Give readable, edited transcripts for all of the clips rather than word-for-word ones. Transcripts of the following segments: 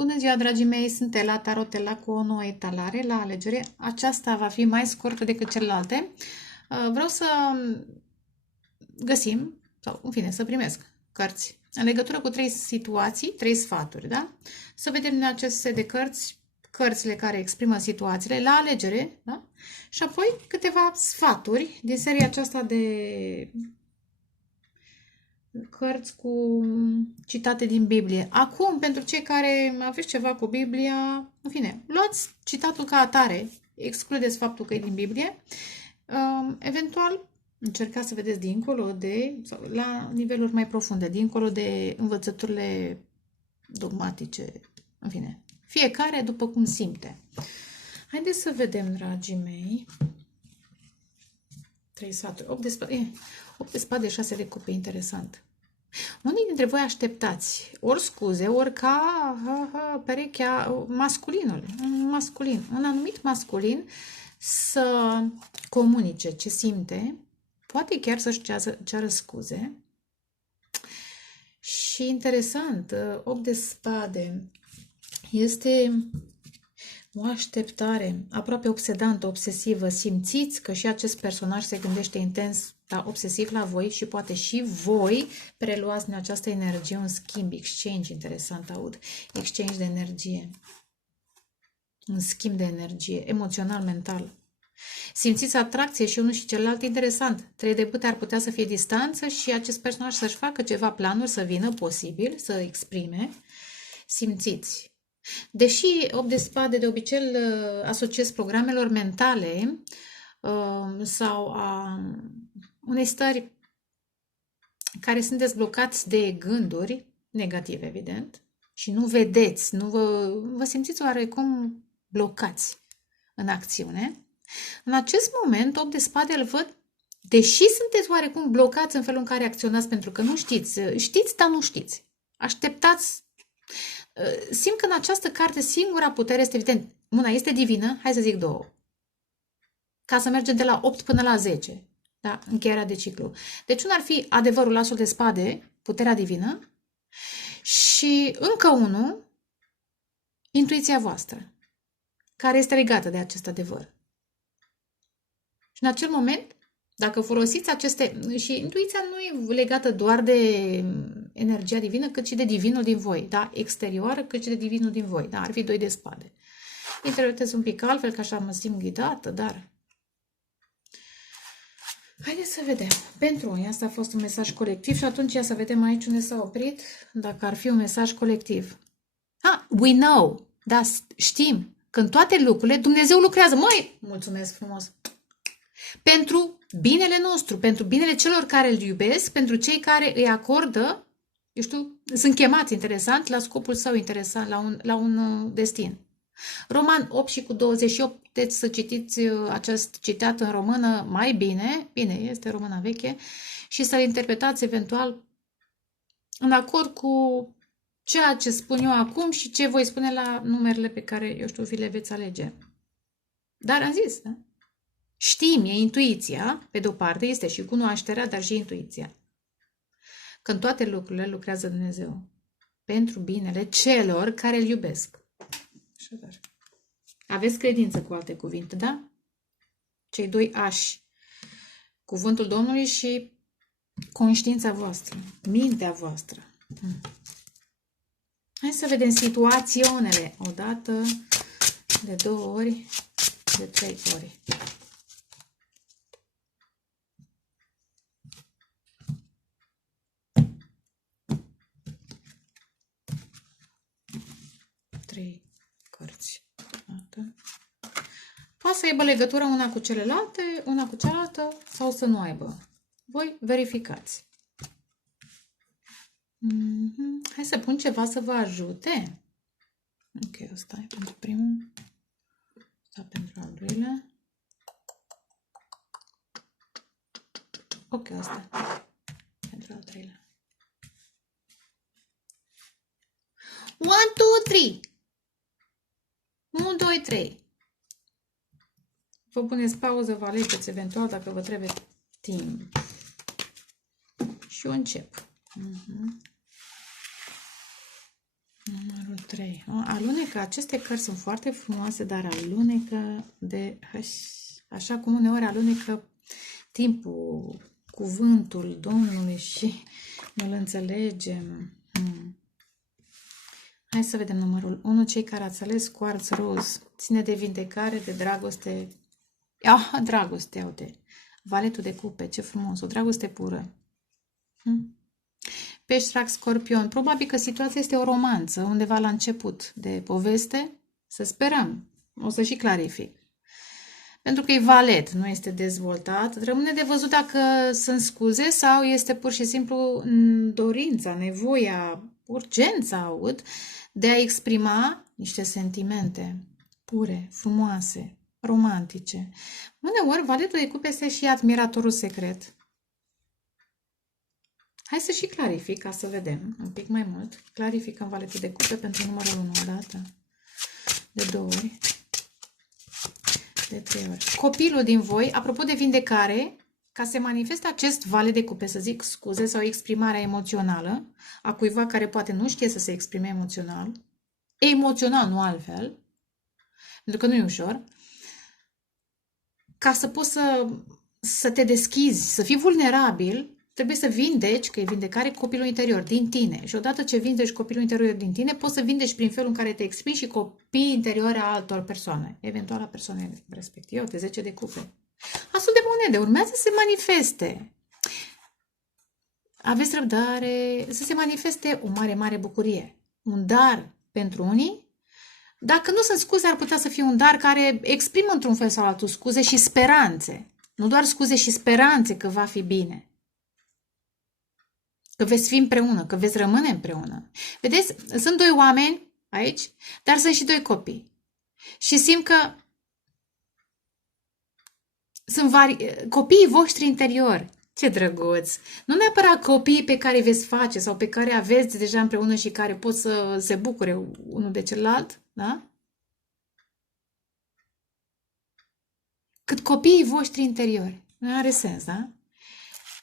Bună ziua, dragii mei! Sunt Ela Tarotela cu o nouă etalare la alegere. Aceasta va fi mai scurtă decât celelalte. Vreau să găsim, sau în fine, să primesc cărți în legătură cu 3 situații, 3 sfaturi, da? Să vedem din acest set de cărți, cărțile care exprimă situațiile la alegere, da? Și apoi câteva sfaturi din seria aceasta de cărți cu citate din Biblie. Acum, pentru cei care aveți ceva cu Biblia, în fine, luați citatul ca atare, excludeți faptul că e din Biblie, eventual încercați să vedeți dincolo de, sau la niveluri mai profunde, dincolo de învățăturile dogmatice, în fine, fiecare după cum simte. Haideți să vedem, dragii mei, 3 sfaturi, 8 de spade, 6 de cupe, interesant. Unii dintre voi așteptați ori scuze, ori ca perechea masculinului, un anumit masculin să comunice ce simte, poate chiar să-și ceară scuze. Și interesant, 8 de spade este o așteptare aproape obsedantă, obsesivă. Simțiți că și acest personaj se gândește intens, dar obsesiv la voi și poate și voi preluați din această energie un schimb, exchange, interesant aud, exchange de energie, un schimb de energie, emoțional, mental. Simțiți atracție și unul și celălalt, interesant. 3 de bâte ar putea să fie distanță și acest personaj să-și facă ceva planuri, să vină, posibil, să exprime. Simțiți. Deși 8 de spade de obicei asociez programelor mentale sau a unei stări care sunt dezblocați de gânduri negative, evident, și nu vedeți, nu vă simțiți oarecum blocați în acțiune, în acest moment 8 de spade îl văd, deși sunteți oarecum blocați în felul în care acționați pentru că nu știți, dar nu știți, așteptați. Simt că în această carte singura putere este evident. Una este divină, hai să zic 2. Ca să mergem de la 8 până la 10. Da? Încheierea de ciclu. Deci un ar fi adevărul, asul de spade, puterea divină. Și încă unul, intuiția voastră, care este legată de acest adevăr. Și în acel moment, dacă folosiți aceste... Și intuiția nu e legată doar de energia divină, cât și de divinul din voi. Da? Exterioară, cât și de divinul din voi. Da? Ar fi 2 de spade. Interpretez un pic altfel, că așa mă simt ghidată, dar... Haideți să vedem. Pentru unii asta a fost un mesaj colectiv și atunci ia să vedem aici unde s-a oprit, dacă ar fi un mesaj colectiv. We know, da, știm că în toate lucrurile Dumnezeu lucrează. Măi, mulțumesc frumos! Pentru binele nostru, pentru binele celor care îl iubesc, pentru cei care îi acordă, eu știu, sunt chemați, interesant, la scopul său interesant, la un destin. Roman 8 și cu 28, puteți să citiți acest citat în română mai bine, este româna veche, și să-l interpretați eventual în acord cu ceea ce spun eu acum și ce voi spune la numerele pe care, eu știu, vi le veți alege. Dar am zis, da? Știm, e intuiția, pe de-o parte, este și cunoașterea, dar și intuiția. Că în toate lucrurile lucrează Dumnezeu pentru binele celor care îl iubesc. Așadar, aveți credință, cu alte cuvinte, da? Cei 2 ași, cuvântul Domnului și conștiința voastră, mintea voastră. Hai să vedem situațiunile. O dată, de 2 ori, de 3 ori. Cărți. Poate să aibă legătură una cu celelalte, una cu cealaltă, sau să nu aibă. Voi verificați. Hai să pun ceva să vă ajute. Ok, ăsta e pentru primul. Ăsta pentru al doilea. Ok, ăsta pentru al treilea. 1, 2, 3. 1, 2, 3. Vă puneți pauză, vă alegeți eventual dacă vă trebuie timp. Și eu încep. Numărul 3. Alunecă. Aceste cărți sunt foarte frumoase, dar alunecă de... Așa cum uneori alunecă timpul, cuvântul Domnului și nu-l înțelegem. Hai să vedem numărul 1. Cei care ați ales cuarț roz. Ține de vindecare, de dragoste. Dragoste, uite. Valetul de cupe, ce frumos. O dragoste pură. Pești, rac, scorpion. Probabil că situația este o romanță, undeva la început de poveste. Să sperăm. O să și clarific. Pentru că e valet, nu este dezvoltat. Rămâne de văzut dacă sunt scuze sau este pur și simplu dorința, nevoia, urgența, aud, de a exprima niște sentimente pure, frumoase, romantice. Uneori, valetul de cupe este și admiratorul secret. Hai să și clarific, ca să vedem un pic mai mult. Clarificăm valetul de cupe pentru numărul 1 o dată, de 2 ori, de 3 ori. Copilul din voi, apropo de vindecare, ca să manifeste acest vale de cupe, să zic scuze, sau exprimarea emoțională a cuiva care poate nu știe să se exprime emoțional, nu altfel, pentru că nu e ușor, ca să poți să te deschizi, să fii vulnerabil, trebuie să vindeci, că e vindecare, copilul interior din tine. Și odată ce vindeci copilul interior din tine, poți să vindeci prin felul în care te exprimi și copiii interiori a altor persoane, eventual a persoanei respective, de 10 de cupe. Asul de monede urmează să se manifeste. Aveți răbdare să se manifeste o mare, mare bucurie. Un dar pentru unii. Dacă nu sunt scuze, ar putea să fie un dar care exprimă într-un fel sau altul scuze și speranțe. Nu doar scuze și speranțe că va fi bine. Că veți fi împreună, că veți rămâne împreună. Vedeți, sunt 2 oameni aici, dar sunt și 2 copii. Și simt că sunt copiii voștri interiori. Ce drăguț! Nu neapărat copiii pe care veți face sau pe care aveți deja împreună și care pot să se bucure unul de celălalt, da? Cât copiii voștri interiori. Nu are sens, da?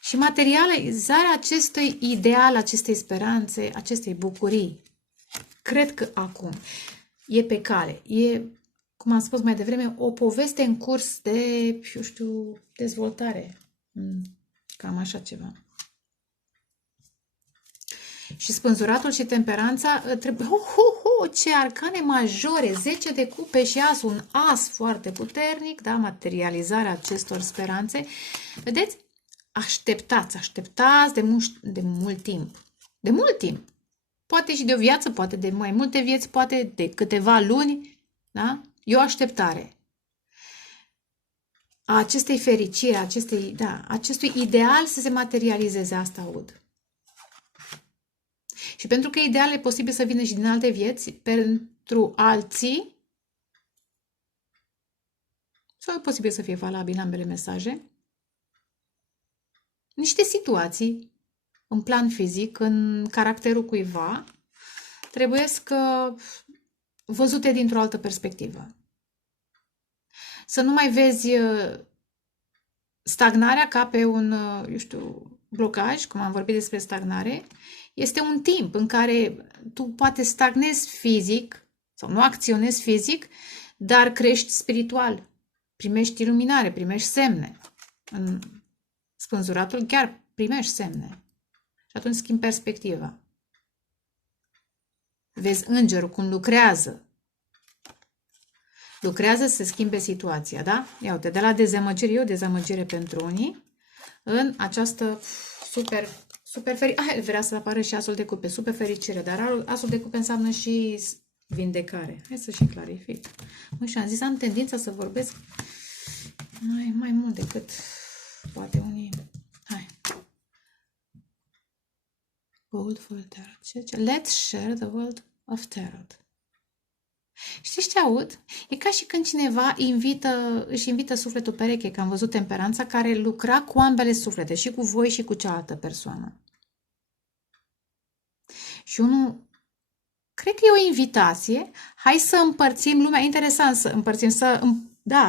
Și materializarea acestui ideal, acestei speranțe, acestei bucurii. Cred că acum e pe cale. E, cum am spus mai devreme, o poveste în curs de, eu știu, dezvoltare. Cam așa ceva. Și spânzuratul și temperanța trebuie... Ce arcane majore! 10 de cupe și as, un as foarte puternic, da? Materializarea acestor speranțe. Vedeți? Așteptați de mult timp. De mult timp. Poate și de o viață, poate de mai multe vieți, poate de câteva luni, da? E o așteptare a acestei fericiri, acestui ideal să se materializeze, asta aud. Și pentru că ideal e posibil să vină și din alte vieți, pentru alții, sau e posibil să fie valabil ambele mesaje, niște situații în plan fizic, în caracterul cuiva, trebuie văzute dintr-o altă perspectivă. Să nu mai vezi stagnarea ca pe un, blocaj, cum am vorbit despre stagnare. Este un timp în care tu poate stagnezi fizic sau nu acționezi fizic, dar crești spiritual. Primești iluminare, primești semne. În spânzuratul chiar primești semne. Și atunci schimbi perspectiva. Vezi îngerul cum lucrează. Lucrează să se schimbe situația, da? Ia uite, de la dezamăgire, e o dezamăgire pentru unii, în această super fericire. Vrea să apară și asul de cupe, super fericire, dar asul de cupe înseamnă și vindecare. Hai să și clarific. Și am zis, am tendința să vorbesc mai mult decât poate unii. Hai. Bold for Tarot. Let's share the world of Tarot. Știți ce aud? E ca și când cineva își invită sufletul pereche, că am văzut temperanța, care lucra cu ambele suflete, și cu voi și cu cealaltă persoană. Și unul, cred că e o invitație, hai să împărțim lumea, interesant să împărțim,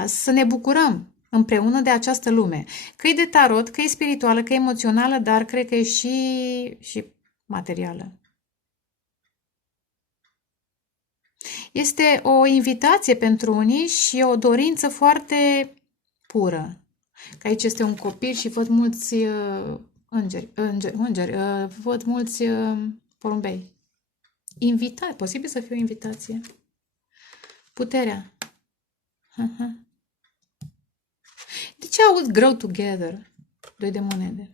să ne bucurăm împreună de această lume. Că e de tarot, că e spirituală, că e emoțională, dar cred că e și materială. Este o invitație pentru unii și o dorință foarte pură. Că aici este un copil și văd mulți îngeri, văd mulți porumbei. Posibil să fie o invitație. Puterea. De ce aud grow together? 2 de monede.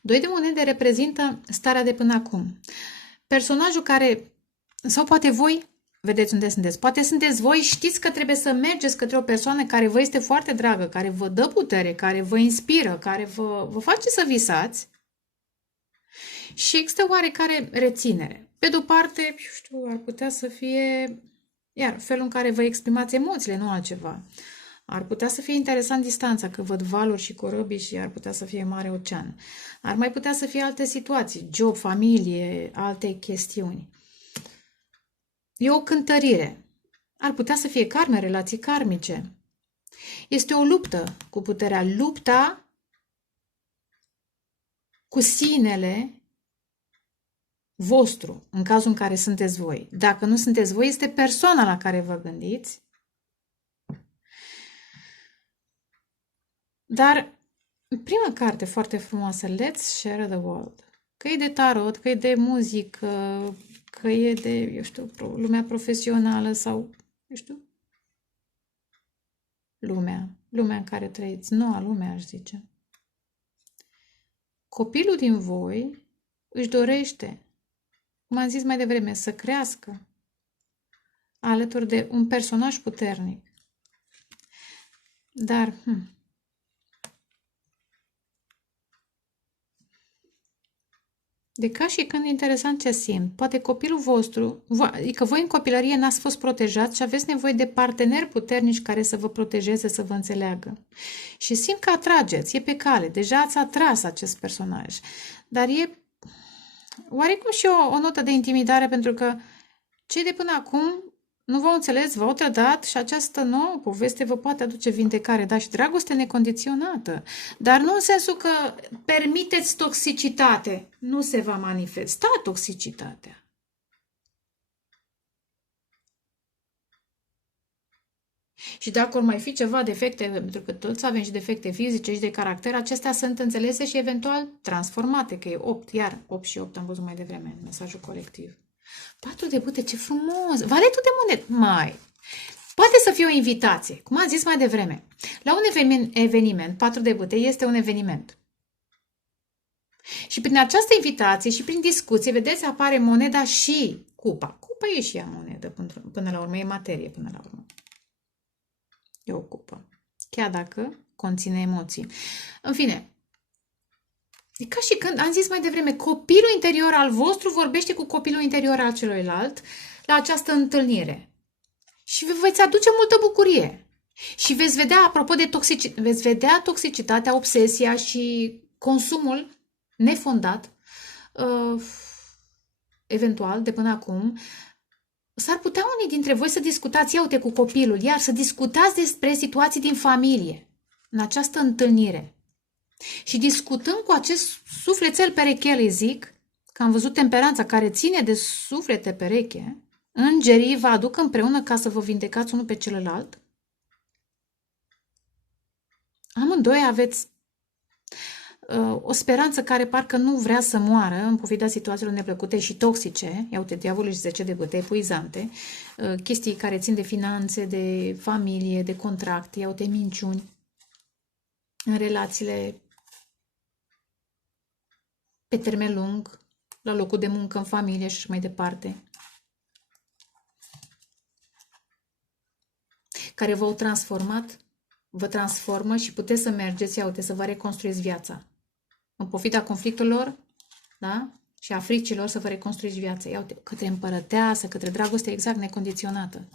Doi de monede reprezintă starea de până acum. Personajul care, sau poate voi, vedeți unde sunteți, poate sunteți voi, știți că trebuie să mergeți către o persoană care vă este foarte dragă, care vă dă putere, care vă inspiră, care vă face să visați și există oarecare reținere. Pe de-o parte, ar putea să fie, iar felul în care vă exprimați emoțiile, nu altceva. Ar putea să fie interesant distanța, că văd valuri și corăbii și ar putea să fie mare ocean. Ar mai putea să fie alte situații, job, familie, alte chestiuni. E o cântărire. Ar putea să fie karme, relații karmice. Este o luptă cu puterea. Lupta cu sinele vostru, în cazul în care sunteți voi. Dacă nu sunteți voi, este persoana la care vă gândiți. Dar prima carte foarte frumoasă, Let's Share the World. Că e de tarot, că e de muzică, că e de, lumea profesională sau, lumea în care trăiți, noua lume, aș zice. Copilul din voi își dorește, cum am zis mai devreme, să crească alături de un personaj puternic. Dar, de ca și când interesant ce simt. Poate copilul vostru, adică voi în copilărie n-ați fost protejați și aveți nevoie de parteneri puternici care să vă protejeze, să vă înțeleagă. Și simt că atrageți, e pe cale, deja ați atras acest personaj. Dar e oarecum și o notă de intimidare pentru că cei de până acum nu v-au înțeles, v-au trădat și această nouă poveste vă poate aduce vindecare, da, și dragoste necondiționată. Dar nu în sensul că permiteți toxicitate. Nu se va manifesta toxicitatea. Și dacă or mai fi ceva defecte, pentru că toți avem și defecte fizice și de caracter, acestea sunt înțelese și eventual transformate, că e 8, iar 8 și 8 am văzut mai devreme în mesajul colectiv. 4 de bute, ce frumos! Valetul de monede, poate să fie o invitație, cum am zis mai devreme. La un eveniment, 4 de bute este un eveniment. Și prin această invitație și prin discuție, vedeți, apare moneda și cupa. Cupa e și ea monedă, până la urmă, e materie până la urmă. E o cupă. Chiar dacă conține emoții. În fine, e ca și când, am zis mai devreme, copilul interior al vostru vorbește cu copilul interior al celuilalt la această întâlnire. Și vă veți aduce multă bucurie. Și veți vedea, apropo de veți vedea toxicitatea, obsesia și consumul nefondat, eventual, de până acum. S-ar putea unii dintre voi să discutați, ia uite, cu copilul, iar să discutați despre situații din familie, în această întâlnire. Și discutând cu acest sufletel pereche, îi zic, că am văzut temperanța care ține de suflete pereche, îngerii vă aduc împreună ca să vă vindecați unul pe celălalt. Amândoi aveți o speranță care parcă nu vrea să moară în pofida situațiilor neplăcute și toxice, ia uite, diavolul și 10 de bătăi, epuizante, chestii care țin de finanțe, de familie, de contracte, ia uite, minciuni în relațiile pe termen lung, la locul de muncă, în familie și așa mai departe, care v-au transformat, vă transformă și puteți să mergeți, ia uite, să vă reconstruiți viața. În pofida conflictelor, da? Și a fricilor să vă reconstruiți viața. Ia uite, către împărăteasă, către dragoste exact necondiționată.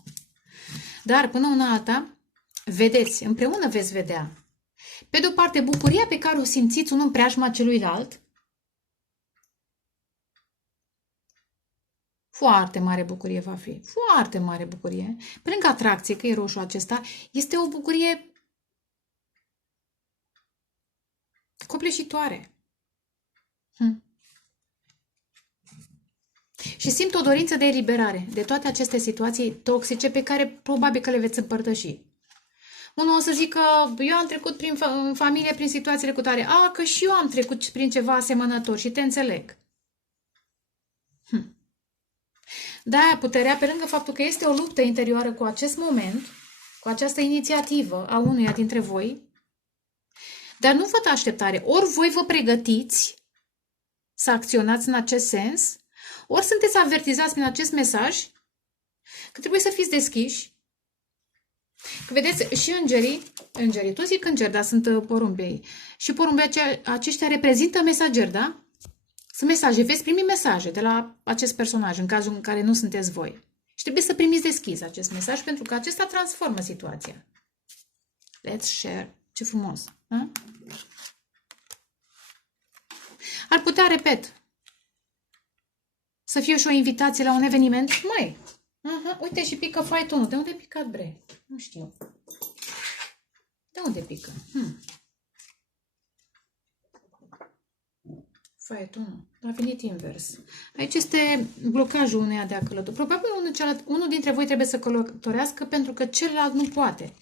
Dar până una alta, vedeți, împreună veți vedea. Pe de o parte, bucuria pe care o simțiți unul în preajma celuilalt, foarte mare bucurie va fi, foarte mare bucurie. Pe lângă atracție, că e roșu acesta, este o bucurie copleșitoare. Și simt o dorință de eliberare de toate aceste situații toxice pe care probabil că le veți împărtăși. Unul o să zică, eu am trecut în familie prin situațiile cu tare. Că și eu am trecut prin ceva asemănător și te înțeleg. De-aia puterea, pe lângă faptul că este o luptă interioară cu acest moment, cu această inițiativă a unuia dintre voi, dar nu vă dă așteptare. Ori voi vă pregătiți să acționați în acest sens, ori sunteți avertizați prin acest mesaj că trebuie să fiți deschiși. Că vedeți, și îngerii, tu zic îngeri, dar sunt porumbei. Și porumbei aceștia reprezintă mesageri, da? Sunt mesaje, veți primi mesaje de la acest personaj în cazul în care nu sunteți voi. Și trebuie să primiți deschis acest mesaj pentru că acesta transformă situația. Let's share. Ce frumos! Da? Ar putea, repet, să fie și o invitație la un eveniment. Măi, uite și pică faitonul. De unde a picat, bre? Nu știu. De unde pică? Faetonul. A venit invers. Aici este blocajul uneia de a călători. Probabil unul dintre voi trebuie să călătorească pentru că celălalt nu poate.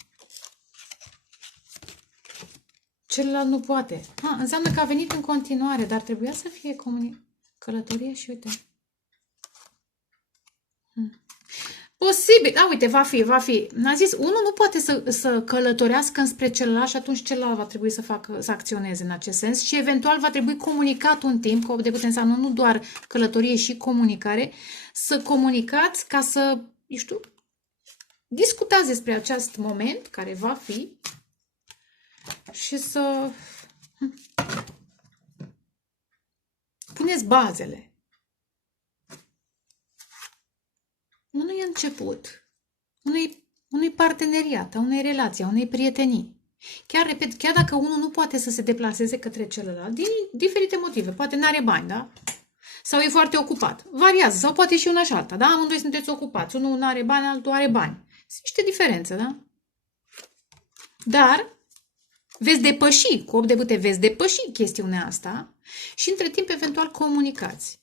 Celălalt nu poate. Înseamnă că a venit în continuare, dar trebuia să fie călătorie și uite. Posibil, uite, va fi. A zis, unul nu poate să călătorească înspre celălalt și atunci celălalt va trebui să acționeze în acest sens și eventual va trebui comunicat un timp, că de înseamnă nu doar călătorie și comunicare, să comunicați ca să, discutați despre acest moment care va fi și să puneți bazele. Unui început, unui parteneriat, a unei relații, a unei prietenii. Repet, chiar dacă unul nu poate să se deplaseze către celălalt, din diferite motive, poate nu are bani, da? Sau e foarte ocupat. Variază, sau poate și una și alta, da? Amândoi sunteți ocupați, unul nu are bani, altul are bani. Sunt niște diferențe, da? Dar veți depăși, cu 8 de bâte, veți depăși chestiunea asta și între timp eventual comunicați.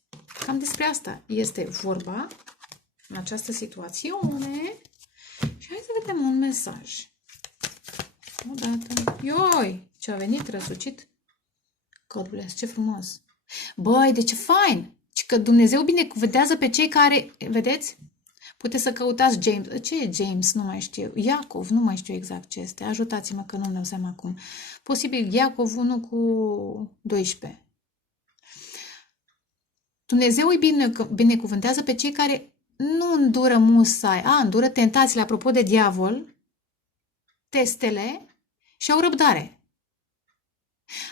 Cam despre asta este vorba în această situațiune. Și hai să vedem un mesaj. Odată. Ioi! Ce a venit răsucit. God bless, ce frumos. Băi, de ce fain! Și că Dumnezeu binecuvântează pe cei care, vedeți? Puteți să căutați James. Ce e James? Nu mai știu. Iacov, nu mai știu exact ce este. Ajutați-mă că nu-mi dau seama acum. Posibil Iacov 1 cu 12. Dumnezeu îi binecuvântează pe cei care nu îndură musai, îndură tentațiile, apropo de diavol, testele și au răbdare.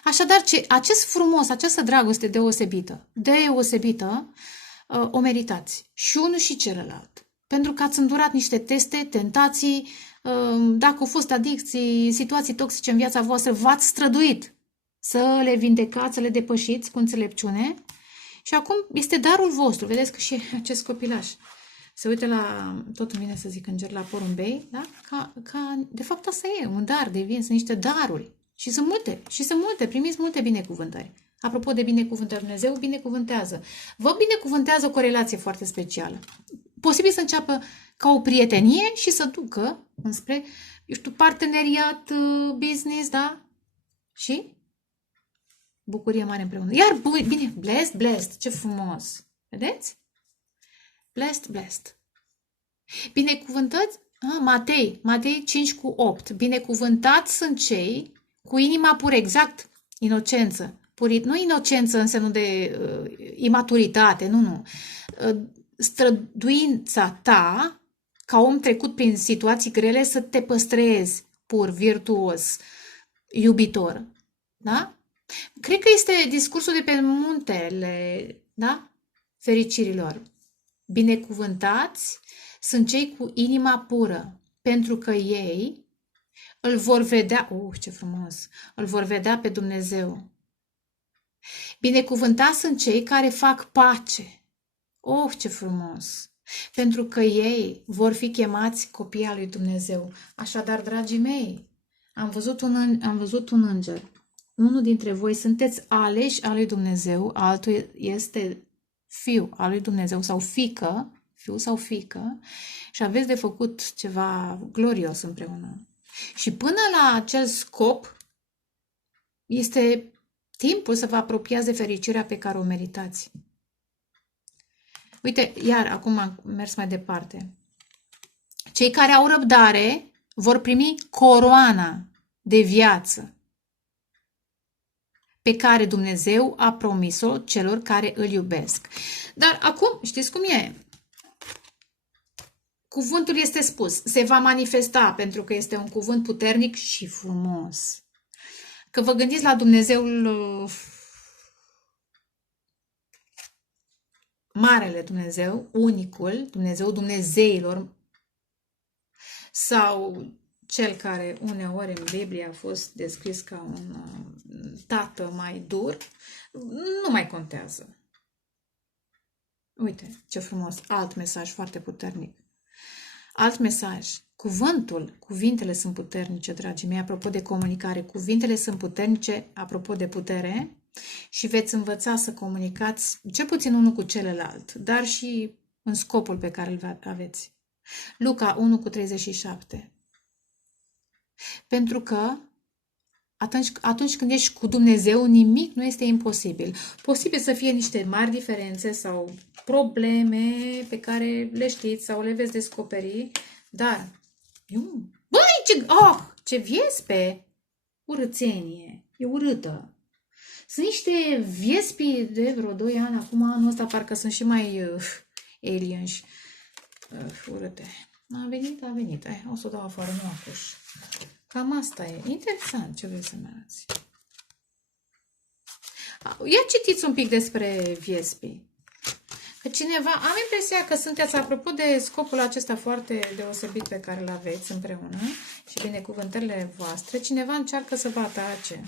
Așadar, acest frumos, această dragoste deosebită, o meritați. Și unul și celălalt. Pentru că ați îndurat niște teste, tentații, dacă au fost adicții, situații toxice în viața voastră, v-ați străduit să le vindecați, să le depășiți cu înțelepciune. Și acum este darul vostru. Vedeți că și acest copilaș se uită la, tot îmi vine să zic înger, la porumbei, da? De fapt asta e, un dar divin, sunt niște daruri. Și sunt multe, primiți multe binecuvântări. Apropo de binecuvântări, Dumnezeu binecuvântează. Vă binecuvântează cu o relație foarte specială. Posibil să înceapă ca o prietenie și să ducă înspre, parteneriat, business, da? Și bucurie mare împreună. Iar, bine, blessed, ce frumos. Vedeți? Blessed. Binecuvântați, Matei 5 cu 8. Binecuvântați sunt cei cu inima pură, exact, inocență. Nu inocență în semnul de imaturitate, nu. Străduința ta, ca om trecut prin situații grele, să te păstrezi pur, virtuos, iubitor. Da? Cred că este discursul de pe muntele, da? Fericirilor. Binecuvântați sunt cei cu inima pură, pentru că ei îl vor vedea, ce frumos, îl vor vedea pe Dumnezeu. Binecuvântați sunt cei care fac pace. Ce frumos! Pentru că ei vor fi chemați copii al lui Dumnezeu. Așadar, dragii mei, am văzut un înger. unul dintre voi sunteți aleși al lui Dumnezeu, altul este fiu al lui Dumnezeu sau fiică, fiu sau fiică, și aveți de făcut ceva glorios împreună. Și până la acel scop este timpul să vă apropiați de fericirea pe care o meritați. Uite, iar acum am mers mai departe. Cei care au răbdare vor primi coroana de viață pe care Dumnezeu a promis-o celor care îl iubesc. Dar acum, știți cum e? Cuvântul este spus, se va manifesta pentru că este un cuvânt puternic și frumos. Că vă gândiți la Dumnezeul, Marele Dumnezeu, unicul, Dumnezeu Dumnezeilor, sau cel care uneori în Biblie a fost descris ca un tată mai dur, nu mai contează. Uite, ce frumos, alt mesaj foarte puternic. Alt mesaj. Cuvintele sunt puternice, dragii mei, apropo de comunicare. Cuvintele sunt puternice, apropo de putere, și veți învăța să comunicați cel puțin unul cu celălalt, dar și în scopul pe care îl aveți. Luca 1:37. Pentru că atunci când ești cu Dumnezeu, nimic nu este imposibil. Posibil să fie niște mari diferențe sau probleme pe care le știți sau le veți descoperi, dar băi, ce viespe! Urâțenie, e urâtă. Sunt niște viespi de vreo 2 ani, acum anul ăsta parcă sunt și mai alienși. Urâte. A venit. O să o dau afară, nu acuș. Cam asta e. Interesant ce vrei să-mi arăți. Ia citiți un pic despre viespi. Că cineva, am impresia că sunteți, apropo de scopul acesta foarte deosebit pe care îl aveți împreună și binecuvântările voastre, cineva încearcă să vă atace.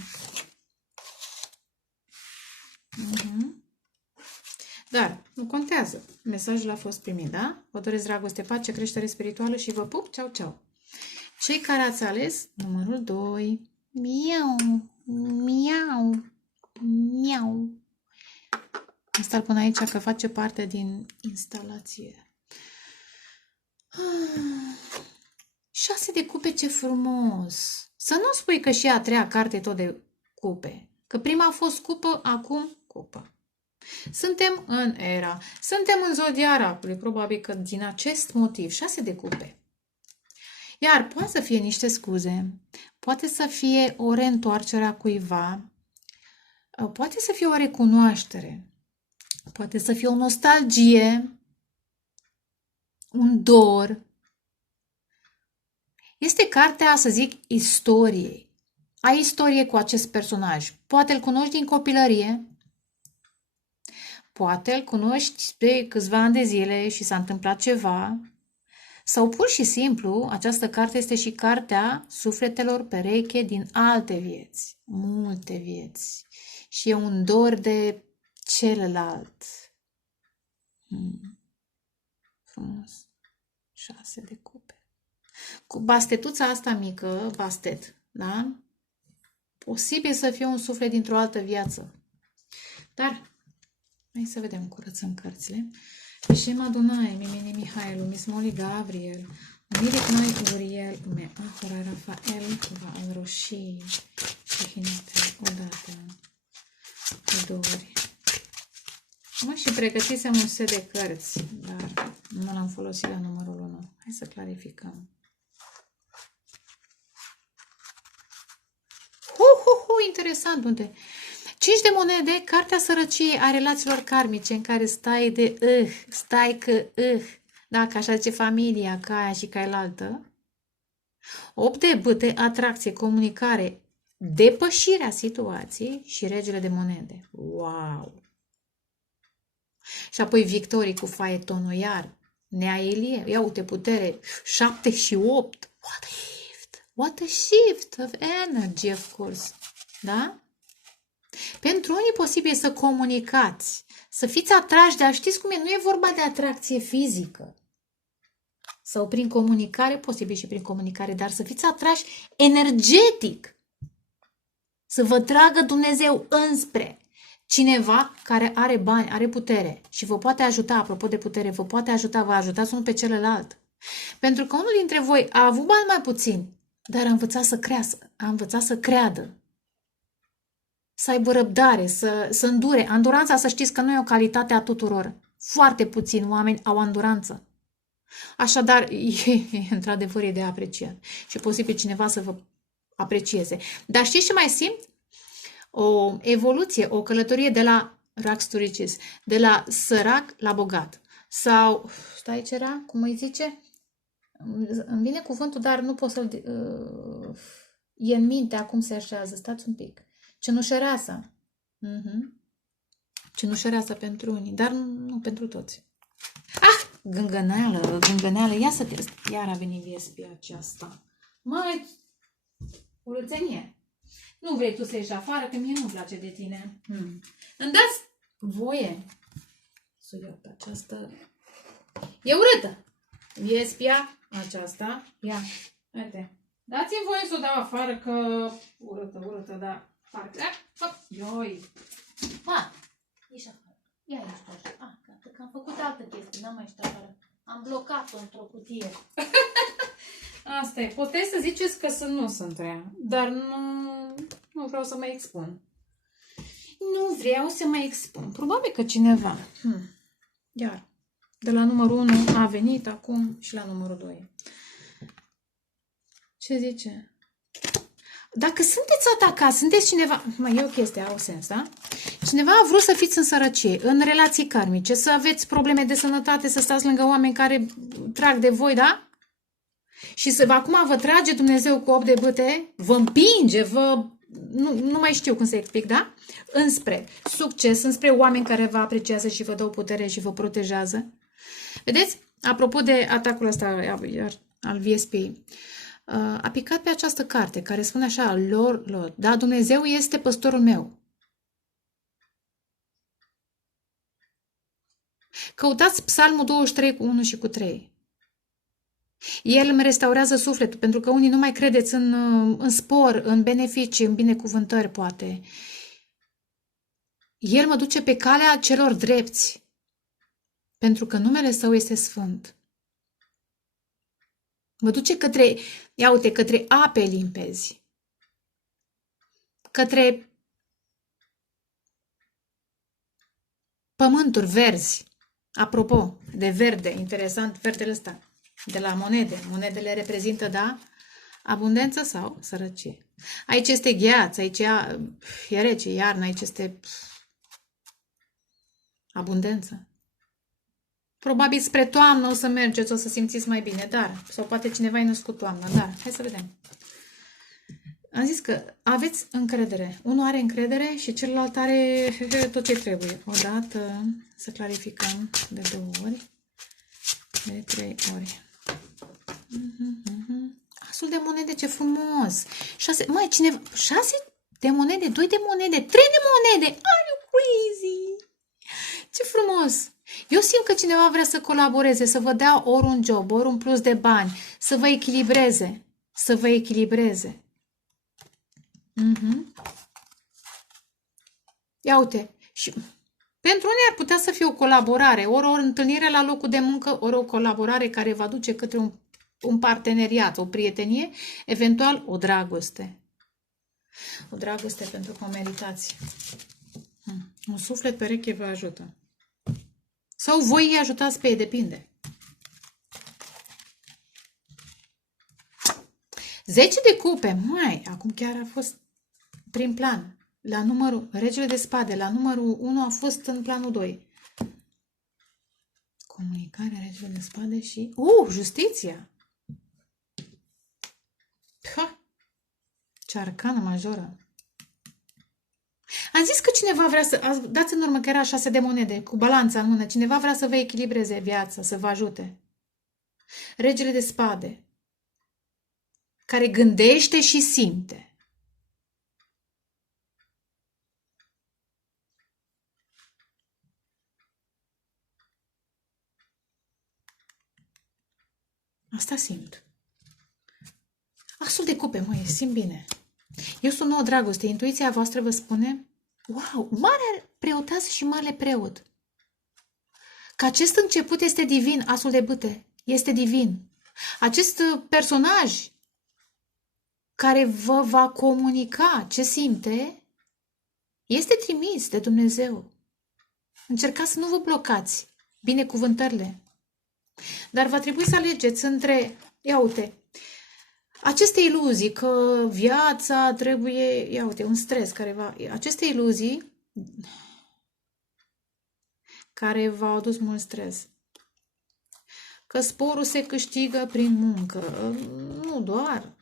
Dar nu contează. Mesajul a fost primit, da? Vă doresc dragoste, pace, creștere spirituală și vă pup. Ceau, ceau! Cei care ați ales numărul 2. Miau, miau, miau. Asta îl pun aici că face parte din instalație. 6 de cupe, ce frumos! Să nu spui că și a treia carte e tot de cupe. Că prima a fost cupă, acum cupă. Suntem în era. Suntem în zodia racului. Probabil că din acest motiv. 6 de cupe. Iar poate să fie niște scuze. Poate să fie o reîntoarcere a cuiva. Poate să fie o recunoaștere. Poate să fie o nostalgie. Un dor. Este cartea, să zic, istoriei. Ai istorie cu acest personaj. Poate îl cunoști din copilărie. Poate îl cunoști de câțiva ani de zile și s-a întâmplat ceva. Sau pur și simplu, această carte este și cartea sufletelor pereche din alte vieți. Multe vieți. Și e un dor de celălalt. Frumos. 6 de cupe. Cu bastetuța asta mică, bastet, da? Posibil să fie un suflet dintr-o altă viață. Dar hai să vedem, curățăm cărțile. Shem Adonai, Mimini Mihail, Mismoli Gabriel, Mirik Noi Uriel, Me Ahora Rafael, Va al Roșii și Hinate, odată, de 2 ori. Și pregătisem un set de cărți, dar nu l-am folosit la numărul 1. Hai să clarificăm. Interesant, unde? 5 de monede, cartea sărăciei a relațiilor karmice, în care stai dacă așa zice familia, ca aia și ca elaltă. 8 de bâte, atracție, comunicare, depășirea situației și regele de monede. Wow! Și apoi victorii cu faetonul, iar Nea Elie, ia uite, putere, 7 și 8. What a shift of energy, of course. Da? Pentru unii posibil să comunicați, să fiți atrași, dar știți cum e? Nu e vorba de atracție fizică. Sau prin comunicare, posibil și prin comunicare, dar să fiți atrași energetic. Să vă tragă Dumnezeu înspre cineva care are bani, are putere și vă poate ajuta, apropo de putere, vă poate ajuta, vă ajutați unul pe celălalt. Pentru că unul dintre voi a avut bani mai puțin, dar a învățat să crească, a învățat să creadă, să aibă răbdare, să îndure. Anduranța, să știți că nu e o calitate a tuturor. Foarte puțini oameni au anduranță. Așadar, într-adevăr e de apreciat și e posibil cineva să vă aprecieze. Dar știți ce mai simt? O evoluție, o călătorie de la rags to riches, de la sărac la bogat. Sau, stai ce era? Cum îi zice? Îmi vine cuvântul, dar nu pot să-l... e în minte, acum se așează. Stați un pic. Cenușăreasa. Cenușăreasa pentru unii, dar nu pentru toți. Gângăneală. Ia să test. Iar a venit viespia aceasta. Măi, urățenie. Nu vrei tu să ieși afară, că mie nu-mi place de tine. Îmi dați voie să iau pe aceasta. E urâtă. Viespia aceasta. Ia, uite. Dați-mi voie să o dau afară, că urâtă, da. Parcă. Ioi. Ma, ieși afară. Ia ești așa. Gata, că am făcut altă chestie, n-am mai ieșit afară. Am blocat-o într-o cutie. Asta e. Puteți să ziceți că nu sunt rea, dar nu vreau să mă expun. Nu vreau să mă expun. Probabil că cineva. Iar. De la numărul 1 a venit acum și la numărul 2. Ce zice? Dacă sunteți atacați, sunteți cineva... Mai e o chestie, au sens, da? Cineva a vrut să fiți în sărăcie, în relații karmice, să aveți probleme de sănătate, să stați lângă oameni care trag de voi, da? Și acum vă trage Dumnezeu cu 8 de bâte, vă împinge, nu mai știu cum să explic, da? Înspre succes, înspre oameni care vă apreciază și vă dau putere și vă protejează. Vedeți? Apropo de atacul ăsta al Viespiei, a picat pe această carte care spune așa, Lord, da, Dumnezeu este păstorul meu. Căutați Psalmul 23 cu 1 și cu 3. El îmi restaurează sufletul, pentru că unii nu mai credeți în spor, în beneficii, în binecuvântări, poate. El mă duce pe calea celor drepți, pentru că numele Său este sfânt. Mă duce către ape limpezi, către pământuri verzi. Apropo de verde, interesant, verdele ăsta, de la monede. Monedele reprezintă, da, abundență sau sărăcie. Aici este gheață, aici e rece, iarna, aici este abundență. Probabil spre toamnă o să mergeți, o să simțiți mai bine, dar, sau poate cineva e născut toamnă, dar, hai să vedem. Am zis că aveți încredere. Unul are încredere și celălalt are tot ce trebuie. Odată, să clarificăm de 2 ori, de 3 ori. Asul de monede, ce frumos! 6 de monede, 2 de monede, 3 de monede! Are you crazy? Ce frumos! Eu simt că cineva vrea să colaboreze, să vă dea ori un job, ori un plus de bani, să vă echilibreze. Să vă echilibreze. Ia uite. Și pentru unii ar putea să fie o colaborare, ori o întâlnire la locul de muncă, ori o colaborare care va duce către un parteneriat, o prietenie, eventual o dragoste. O dragoste pentru că o meritați. Un suflet pereche vă ajută. Sau voi îi ajutați pe ei, depinde. 10 de cupe, acum chiar a fost prin plan. La numărul, regele de spade, la numărul 1 a fost în planul 2. Comunicare, regele de spade și... justiția! Ce arcană majoră! Am zis că cineva vrea să... Dați în urmă că era 6 de monede, cu balanța în mână. Cineva vrea să vă echilibreze viața, să vă ajute. Regele de spade, care gândește și simte. Asta simt. Asul de cupe, simt bine. Eu sunt nouă dragoste. Intuiția voastră vă spune, wow, marea preoteasă și marele preot. Că acest început este divin, asul de bâte, este divin. Acest personaj care vă va comunica ce simte este trimis de Dumnezeu. Încercați să nu vă blocați binecuvântările. Dar va trebui să alegeți între, ia uite, aceste iluzii că viața trebuie, ia uite, un stres care va, aceste iluzii care v-au adus mult stres. Că sporul se câștigă prin muncă. Nu doar.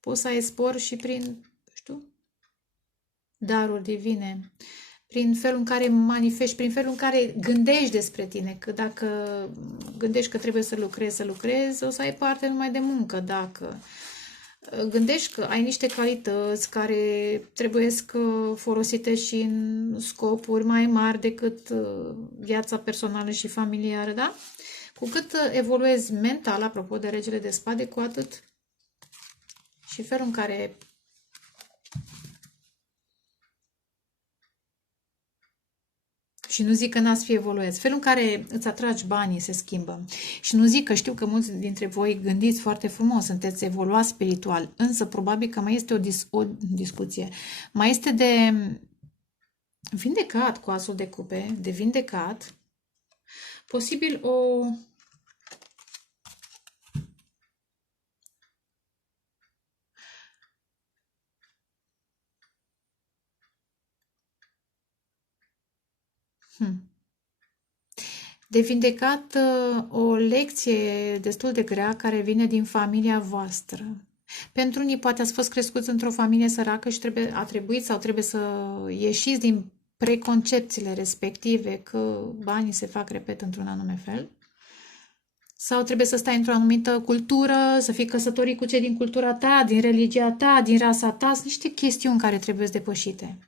Poți să ai spor și prin, știu, daruri divine. Prin felul în care manifesti, prin felul în care gândești despre tine. Că dacă gândești că trebuie să lucrezi, o să ai parte numai de muncă. Dacă gândești că ai niște calități care trebuie folosite și în scopuri mai mari decât viața personală și familiară, da? Cu cât evoluezi mental, apropo de regele de spade, cu atât și felul în care și nu zic că n-ați fi evoluați. Felul în care îți atragi banii se schimbă. Și nu zic că știu că mulți dintre voi gândiți foarte frumos, sunteți evoluați spiritual, însă probabil că mai este o discuție. Mai este de vindecat cu asul de cupe, de vindecat, posibil o de vindecat o lecție destul de grea care vine din familia voastră. Pentru unii poate ați fost crescuți într-o familie săracă și a trebuit sau trebuie să ieșiți din preconcepțiile respective că banii se fac, repet, într-un anume fel. Sau trebuie să stai într-o anumită cultură, să fii căsătorit cu cei din cultura ta, din religia ta, din rasa ta. Sunt niște chestiuni care trebuie depășite.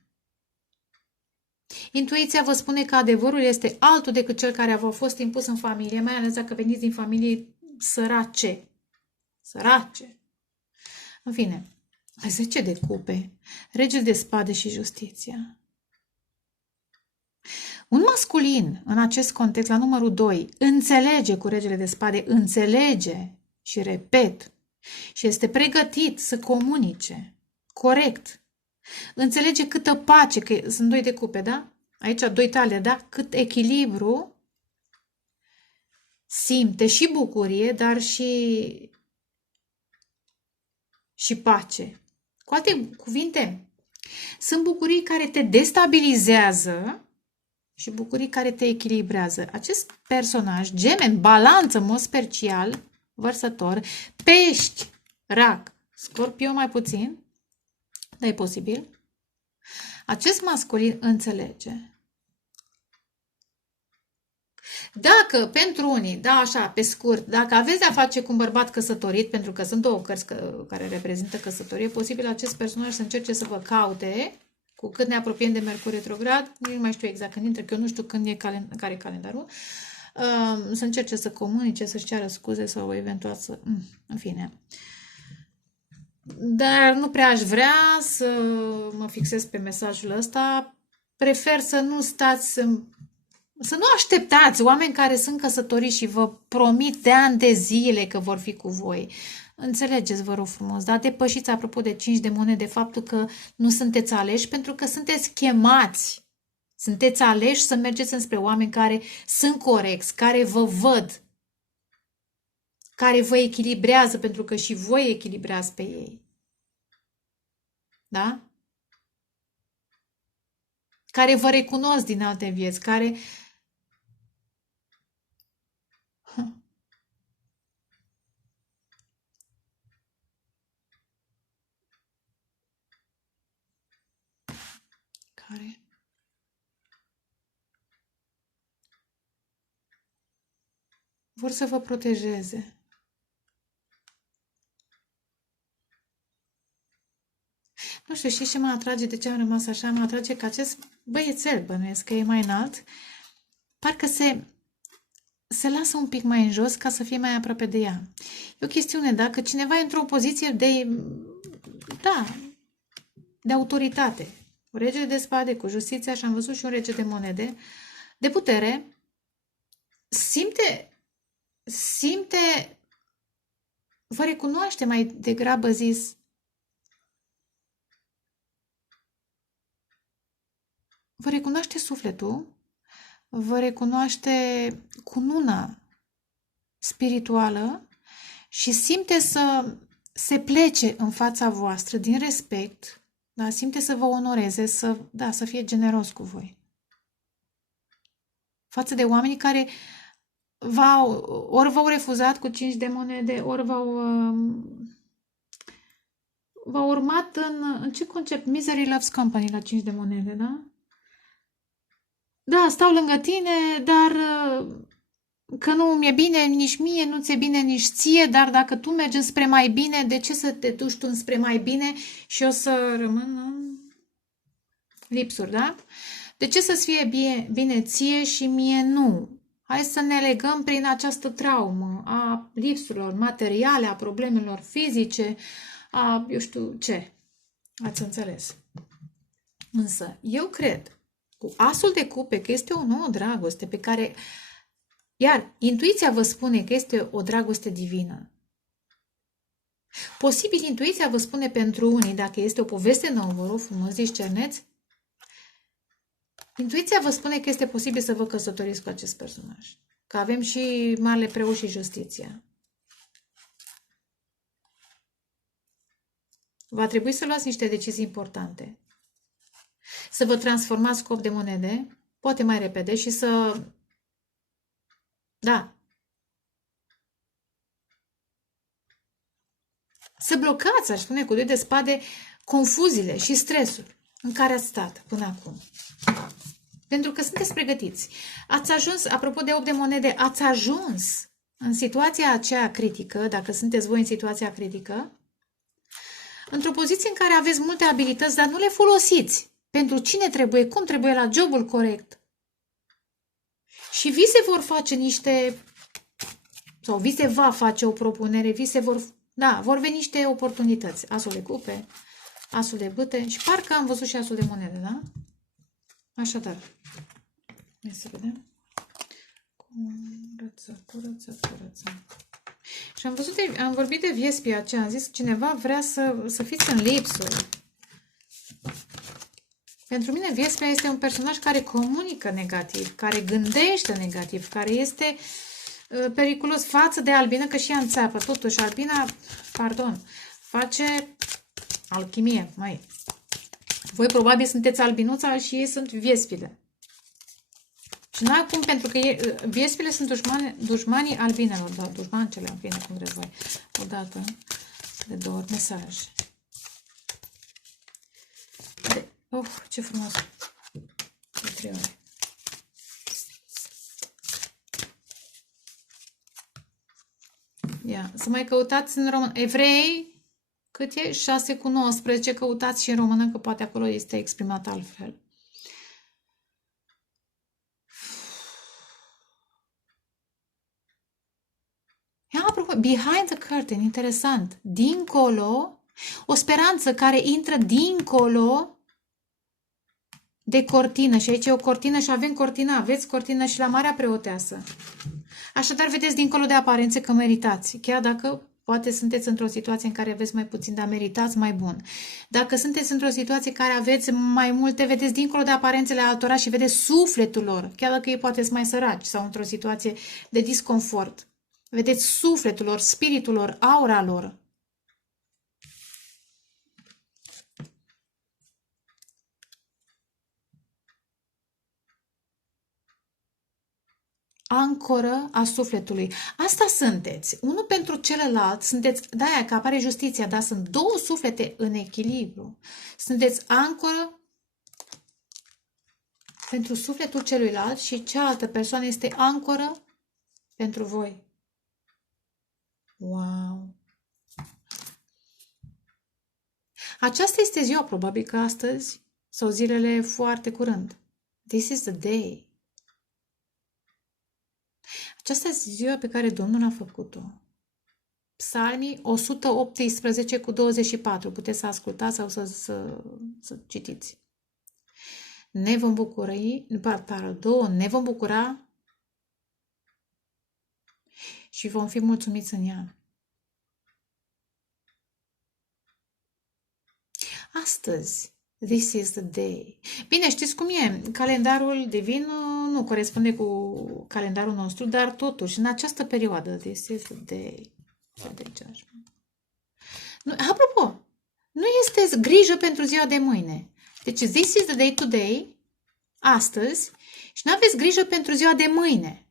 Intuiția vă spune că adevărul este altul decât cel care v-a fost impus în familie, mai ales dacă veniți din familii sărace. Sărace. În fine, 10 de cupe, regele de spade și justiția. Un masculin, în acest context, la numărul 2, înțelege cu regele de spade, înțelege și repet, și este pregătit să comunice corect. Înțelege câtă pace, că sunt 2 de cupe, da? Aici 2 talie, da? Cât echilibru simte și bucurie, dar și pace. Cu alte cuvinte, sunt bucurii care te destabilizează și bucurii care te echilibrează. Acest personaj, Gemen, balanță, în mod special, vărsător, pești, rac, Scorpio mai puțin, dar e posibil. Acest masculin înțelege. Dacă, pentru unii, da, așa, pe scurt, dacă aveți de-a face cu un bărbat căsătorit, pentru că sunt 2 cărți care reprezintă căsătorie, posibil acest personaj să încerce să vă caute, cu cât ne apropiem de Mercur retrograd, nu mai știu exact când intră, că eu nu știu când e care e calendarul, să încerce să comunice, să-și ceară scuze sau eventual să... În fine. Dar nu prea aș vrea să mă fixez pe mesajul ăsta. Prefer să nu stați, să nu așteptați oameni care sunt căsătoriți și vă promit de ani de zile că vor fi cu voi. Înțelegeți, vă rog frumos, dar depășiți, apropo de 5 de monede, faptul că nu sunteți aleși pentru că sunteți chemați. Sunteți aleși să mergeți înspre oameni care sunt corecți, care vă văd, care vă echilibrează pentru că și voi echilibrați pe ei. Da? Care vă recunosc din alte vieți, care... Care... vor să vă protejeze. Nu știu, știți ce mă atrage? De ce am rămas așa? Mă atrage că acest băiețel, bănuiesc că e mai înalt, parcă se lasă un pic mai în jos ca să fie mai aproape de ea. E o chestiune, dacă cineva e într-o poziție de... Da, de autoritate. Un rege de spade cu justiția și am văzut și un rege de monede, de putere, simte, vă recunoaște mai degrabă zis, vă recunoaște sufletul, vă recunoaște cununa spirituală și simte să se plece în fața voastră din respect, da? Simte să vă onoreze, să fie generos cu voi. Față de oamenii care ori v-au refuzat cu 5 de monede, ori v-au urmat în ce concept? Misery loves company la 5 de monede, da? Da, stau lângă tine, dar că nu mi-e bine nici mie, nu ți-e bine nici ție, dar dacă tu mergi spre mai bine, de ce să te duci tu spre mai bine și eu să rămân în lipsuri, da? De ce să-ți fie bine ție și mie nu? Hai să ne legăm prin această traumă a lipsurilor materiale, a problemelor fizice, a eu știu ce. Ați înțeles? Însă, eu cred, cu asul de cupe, că este o nouă dragoste pe care, iar intuiția vă spune că este o dragoste divină. Posibil intuiția vă spune pentru unii, dacă este o poveste nouă, vă rog frumos, discerneți, intuiția vă spune că este posibil să vă căsătoriți cu acest personaj. Că avem și Marele Preot și Justiția. Va trebui să luați niște decizii importante. Să vă transformați scop de monede, poate mai repede și să... Da. Să blocați, aș spune, cu 2 de spade, confuziile și stresul în care ați stat până acum. Pentru că sunteți pregătiți. Ați ajuns, apropo de 8 de monede, ați ajuns în situația aceea critică, dacă sunteți voi în situația critică, într-o poziție în care aveți multe abilități, dar nu le folosiți. Pentru cine trebuie, cum trebuie, la jobul corect. Și vi se vor face sau vi se va face o propunere, vor veni niște oportunități. Asul de cupe, asul de bâte și parcă am văzut și asul de monede, da? Așadar, hai să vedem. Curăță. Și am vorbit de Viespia aceea, am zis, cineva vrea să fiți în lipsuri. Pentru mine Viespia este un personaj care comunică negativ, care gândește negativ, care este periculos față de Albina, că și ea înțeapă. Totuși, Albina, face alchimie, mai. Voi probabil sunteți albinuța și ei sunt viespile. Și nu acum, pentru că viespile sunt dușmanii albinelor, da, dușmancele albine, cum vreți voi. Odată, de 2 ori mesaj. Ce frumos! De 3 ori. Ia, să mai căutați în român. Evrei, cât e? 6:19. Căutați și în română, că poate acolo este exprimat altfel. Ia, apropo, behind the curtain, interesant. Dincolo, o speranță care intră dincolo de cortină. Și aici e o cortină și avem cortină. Aveți cortină și la Marea Preoteasă. Așadar, vedeți dincolo de aparențe că meritați. Chiar dacă poate sunteți într-o situație în care aveți mai puțin, dar meritați mai bun. Dacă sunteți într-o situație în care aveți mai multe, vedeți dincolo de aparențele altora și vedeți sufletul lor. Chiar dacă ei poate sunt mai săraci sau într-o situație de disconfort. Vedeți sufletul lor, spiritul lor, aura lor. Ancoră a sufletului. Asta sunteți. Unul pentru celălalt. Sunteți, de-aia că apare justiția, dar sunt 2 suflete în echilibru. Sunteți ancoră pentru sufletul celuilalt și cealaltă persoană este ancoră pentru voi. Wow! Aceasta este ziua, probabil că astăzi sau zilele foarte curând. This is the day. Aceasta este ziua pe care Domnul a făcut-o. Psalmii 118 cu 24. Puteți să ascultați sau să citiți. Ne vom bucura și vom fi mulțumiți în ea. Astăzi, this is the day. Bine, știți cum e? Calendarul divin nu corespunde cu calendarul nostru, dar totuși, în această perioadă, this is the day. Apropo, nu este grijă pentru ziua de mâine. Deci, this is the day today, astăzi, și nu aveți grijă pentru ziua de mâine.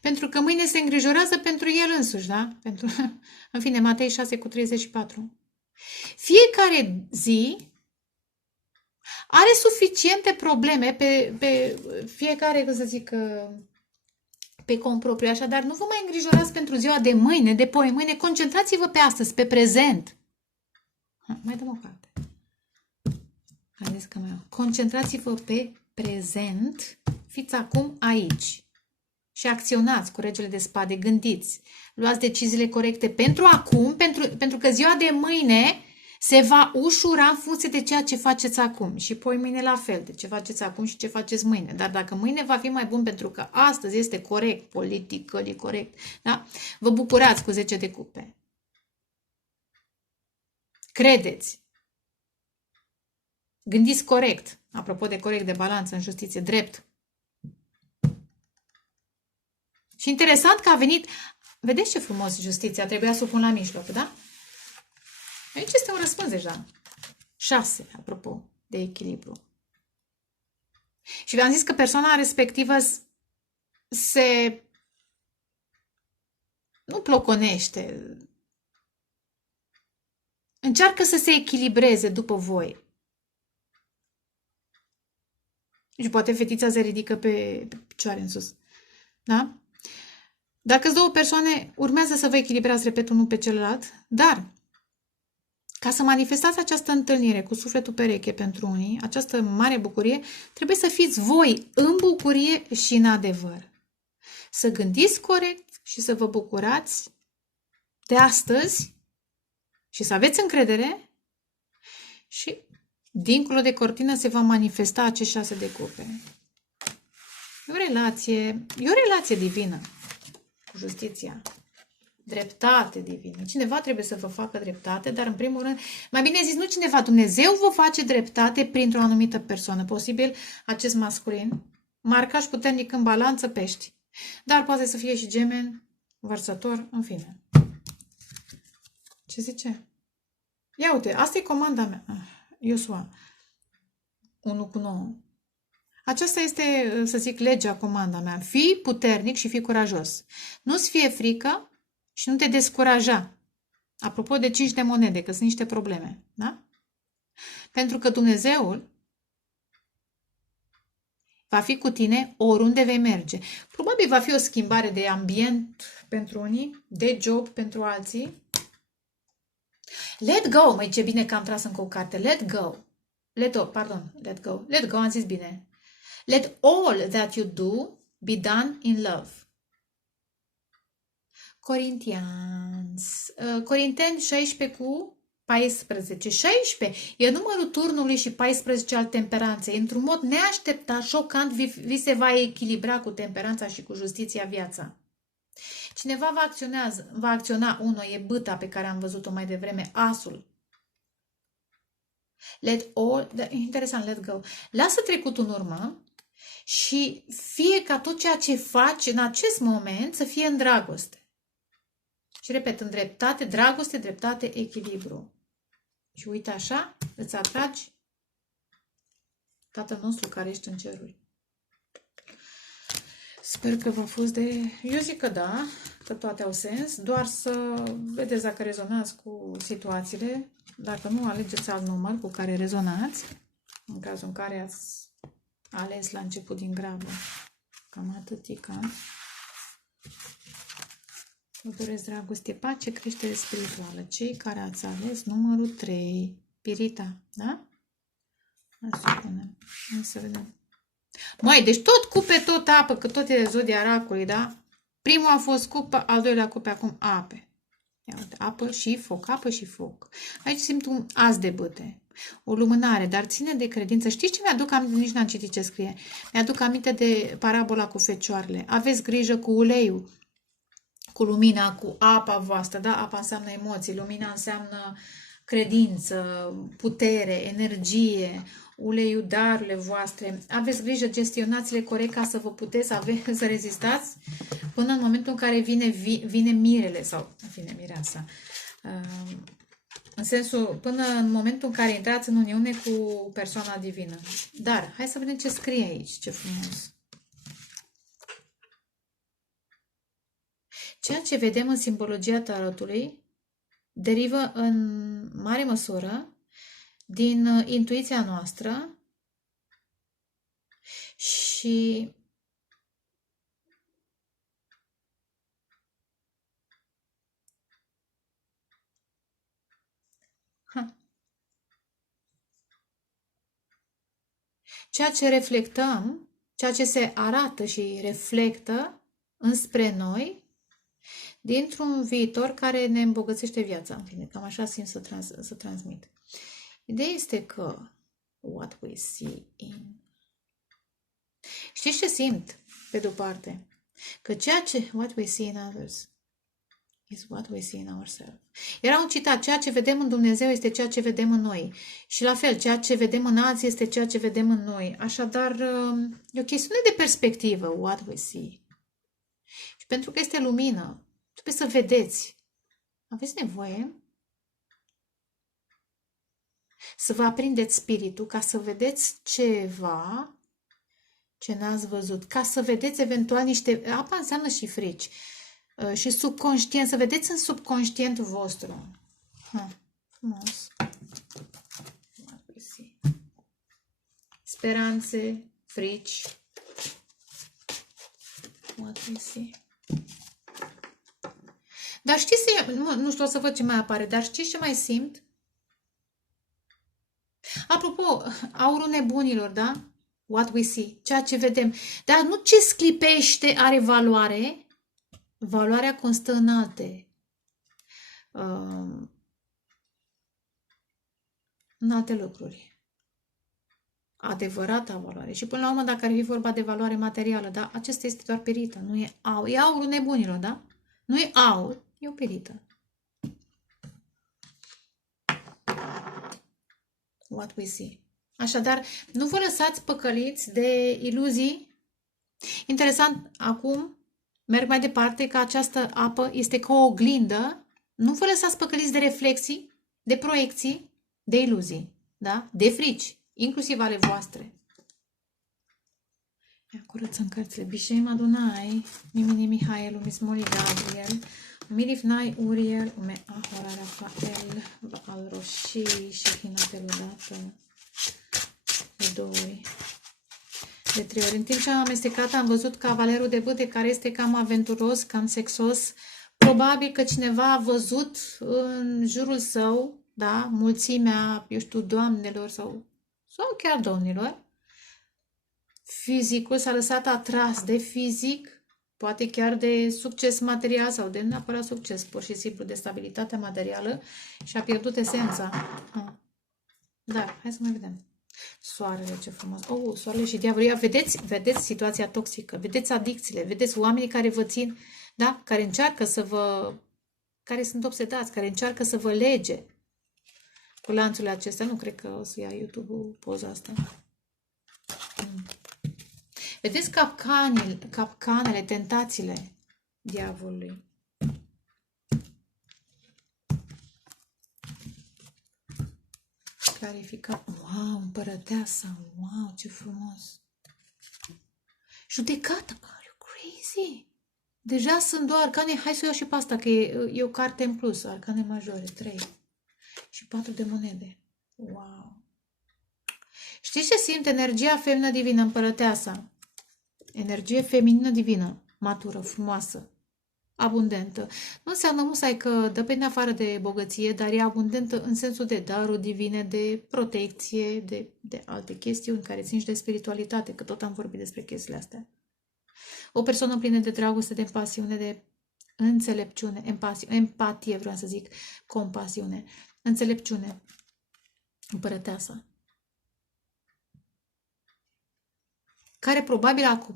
Pentru că mâine se îngrijorează pentru el însuși, da? În fine, Matei 6 cu 34. Fiecare zi are suficiente probleme pe fiecare, cum să zic, pe cont propriu, așadar nu vă mai îngrijorați pentru ziua de mâine, de poi mâine, concentrați-vă pe astăzi, pe prezent. Mai dăm o carte. Concentrați-vă pe prezent, fiți acum aici și acționați cu regele de spade, gândiți, luați deciziile corecte pentru acum, pentru că ziua de mâine se va ușura în funcție de ceea ce faceți acum. Și poi mâine la fel, de ce faceți acum și ce faceți mâine. Dar dacă mâine va fi mai bun pentru că astăzi este corect, politic, corect, da? Vă bucurați cu 10 de cupe. Credeți. Gândiți corect. Apropo de corect, de balanță în justiție, drept. Și interesant că a venit, vedeți ce frumos justiția, trebuia să o pun la mijloc, da? Aici este un răspuns deja. 6, apropo de echilibru. Și v-am zis că persoana respectivă nu ploconește. Încearcă să se echilibreze după voi. Și poate fetița se ridică pe picioare în sus. Da? Dacă sunt două persoane, urmează să vă echilibrați, repet, unul pe celălalt, dar ca să manifestați această întâlnire cu sufletul pereche pentru unii, această mare bucurie, trebuie să fiți voi în bucurie și în adevăr. Să gândiți corect și să vă bucurați de astăzi și să aveți încredere și dincolo de cortină se va manifesta acești 6 de cupe. E o relație divină cu justiția. Dreptate divină. Cineva trebuie să vă facă dreptate, dar în primul rând, mai bine zis, nu cineva, Dumnezeu vă face dreptate printr-o anumită persoană. Posibil acest masculin, marcaj puternic în balanță, pești. Dar poate să fie și Gemeni, vărsător, în fine. Ce zice? Ia uite, asta e comanda mea. Iosua 1:9. Aceasta este, să zic, legea, comanda mea. Fii puternic și fii curajos. Nu-ți fie frică și nu te descuraja. Apropo de 5 de monede, că sunt niște probleme. Da? Pentru că Dumnezeul va fi cu tine oriunde vei merge. Probabil va fi o schimbare de ambient pentru unii, de job pentru alții. Let go! Măi, ce bine că am tras încă o carte. Let go! Let go. Let go, am zis bine. Let all that you do be done in love. Corinteni 16 cu 14. 16 e numărul turnului și 14 al temperanței. Într-un mod neașteptat, șocant, vi se va echilibra cu temperanța și cu justiția viața. Cineva va acționa, unul e bâta pe care am văzut-o mai devreme, asul. Interesant, let go. Lasă trecutul în urmă și fie ca tot ceea ce faci în acest moment să fie în dragoste. Și repet, în dreptate, dragoste, dreptate, echilibru. Și uite așa, îți atragi Tatăl nostru care ești în ceruri. Sper că v-a fost de... Eu zic că da, că toate au sens, doar să vedeți dacă rezonați cu situațiile. Dacă nu, alegeți alt număr cu care rezonați, în cazul în care ați ales la început din grabă. Cam atâtica. Vă doresc dragoste, pace, creștere spirituală. Cei care ați ales numărul 3, Pirita, da? Hai să punem. Hai să vedem. Măi, deci tot cupe, tot apă, că tot e zodia racului, da? Primul a fost cupă, al doilea cupe, acum ape. Ia uite, apă și foc, apă și foc. Aici simt un as de bâte, o lumânare, dar ține de credință. Știți ce mi-aduc aminte? Nici n-am citit ce scrie. Mi-aduc aminte de parabola cu fecioarele. Aveți grijă cu uleiul, cu lumina, cu apa voastră, da? Apa înseamnă emoții, lumina înseamnă credință, putere, energie, uleiul, darurile voastre. Aveți grijă, gestionați-le corect ca să vă puteți să rezistați până în momentul în care vine mirele sau vine mireasa. În sensul, până în momentul în care intrați în uniune cu persoana divină. Dar, hai să vedem ce scrie aici, ce frumos. Ceea ce vedem în simbologia tarotului derivă în mare măsură din intuiția noastră și ceea ce reflectăm, ceea ce se arată și reflectă înspre noi dintr-un viitor care ne îmbogățește viața. În fine, cam așa simt să transmit. Ideea este că what we see in... Știți ce simt, pe de-o parte? Că ceea ce what we see in others is what we see in ourselves. Era un citat, ceea ce vedem în Dumnezeu este ceea ce vedem în noi. Și la fel, ceea ce vedem în alții este ceea ce vedem în noi. Așadar, e o chestiune de perspectivă, what we see. Și pentru că este lumină, trebuie să vedeți. Aveți nevoie să vă aprindeți spiritul ca să vedeți ceva ce n-ați văzut, ca să vedeți eventual niște... Apa înseamnă și frici. Și subconștient, să vedeți în subconștientul vostru. Frumos. Speranțe, frici. What we see. Dar știți, nu știu, o să văd ce mai apare, dar știți ce mai simt? Apropo, aurul nebunilor, da? What we see, ceea ce vedem. Dar nu ce sclipește are valoare. Valoarea constă în alte lucruri. Adevărata valoare. Și până la urmă, dacă ar fi vorba de valoare materială, da? Acesta este doar perită, nu e aur. E aurul nebunilor, da? Nu e aur, e o perită. What we see. Așadar, nu vă lăsați păcăliți de iluzii. Interesant, acum merg mai departe că această apă este ca o oglindă. Nu vă lăsați păcăliți de reflexii, de proiecții, de iluzii, da? De frici, inclusiv ale voastre. Ia curățăm cărțile. Bishem Adonai, Mimini Mihael, Umismoli Gabriel, Milifnai Uriel, Ume Ahora Rafael, Baal Roshi, Shekinah Teludată, de 2 ori. De 3 ori. În timp ce am amestecat, am văzut cavalerul de bâte care este cam aventuros, cam sexos. Probabil că cineva a văzut în jurul său, da, mulțimea, eu știu, doamnelor sau chiar domnilor. Fizicul s-a lăsat atras de fizic, poate chiar de succes material sau de neapărat succes, pur și simplu de stabilitatea materială și a pierdut esența. Dar, hai să mai vedem. Soarele, ce frumos. Soarele și diavolul. Vedeți situația toxică, vedeți adicțiile, vedeți oamenii care vă țin, da? Care încearcă care sunt obsedați, care încearcă să vă lege cu lanțurile acestea. Nu cred că o să ia YouTube-ul poza asta. Vedeți capcanele, tentațiile diavolului. Clarificat. Wow, împărăteasa. Wow, ce frumos. Judecată. Are you crazy? Deja sunt 2 arcane. Hai să iau și pe asta, că e o carte în plus. Arcane majore. 3. Și 4 de monede. Wow. Știți ce simt? Energia feminină divină, împărăteasa. Energie feminină divină. Matură, frumoasă. abundentă. Nu înseamnă musai că dă pe în afară de bogăție, dar e abundentă în sensul de daruri divine, de protecție, de alte chestiuni care țin și de spiritualitate, că tot am vorbit despre chestiile astea. O persoană plină de dragoste, de pasiune, de înțelepciune, empatie, vreau să zic, compasiune, înțelepciune, împărăteasa, care probabil a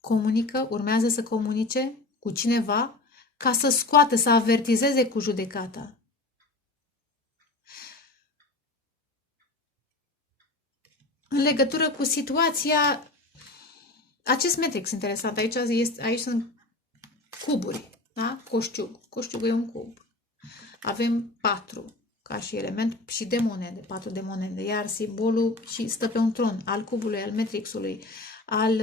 comunică, urmează să comunice cu cineva ca să scoată, să avertizeze cu judecata. În legătură cu situația, acest matrix interesant, aici sunt cuburi, da? Coștiugul e un cub. Avem 4 ca și element și de monede, 4 de monede, iar simbolul și stă pe un tron al cubului, al matrixului, al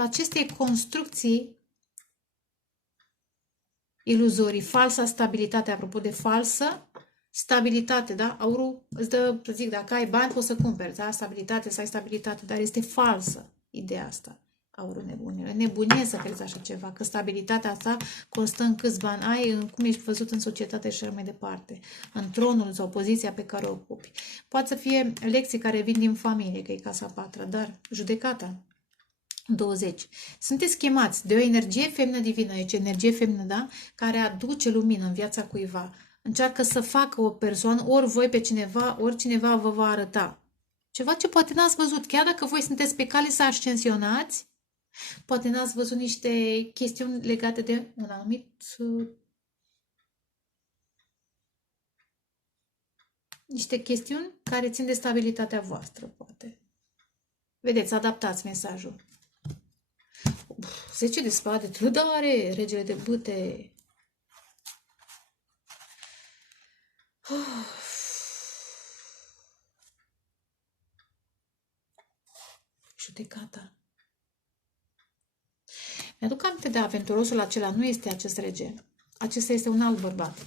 acestei construcții iluzorii, falsa stabilitate, apropo de falsă stabilitate, da? Aurul îți dă, să zic, dacă ai bani poți să cumperi, da? Stabilitate, să ai stabilitate, dar este falsă ideea asta. Aurul nebunilor. Nebunie să crezi așa ceva, că stabilitatea asta constă în câți bani ai, în cum ești văzut în societate și așa mai departe, în tronul sau poziția pe care o ocupi. Poate să fie lecții care vin din familie, că e casa 4, dar judecata 20. Sunteți chemați de o energie feminină divină, aici energie feminină, da? Care aduce lumină în viața cuiva. Încearcă să facă o persoană, ori voi pe cineva, ori cineva vă va arăta. Ceva ce poate n-ați văzut, chiar dacă voi sunteți pe cale să ascensionați, poate n-ați văzut niște chestiuni legate de un anumit... niște chestiuni care țin de stabilitatea voastră, poate. Vedeți, adaptați mesajul. 10 de spade, trădare, regele de bâte. Judecata. Mi-aduc aminte de aventurosul acela, nu este acest rege. Acesta este un alt bărbat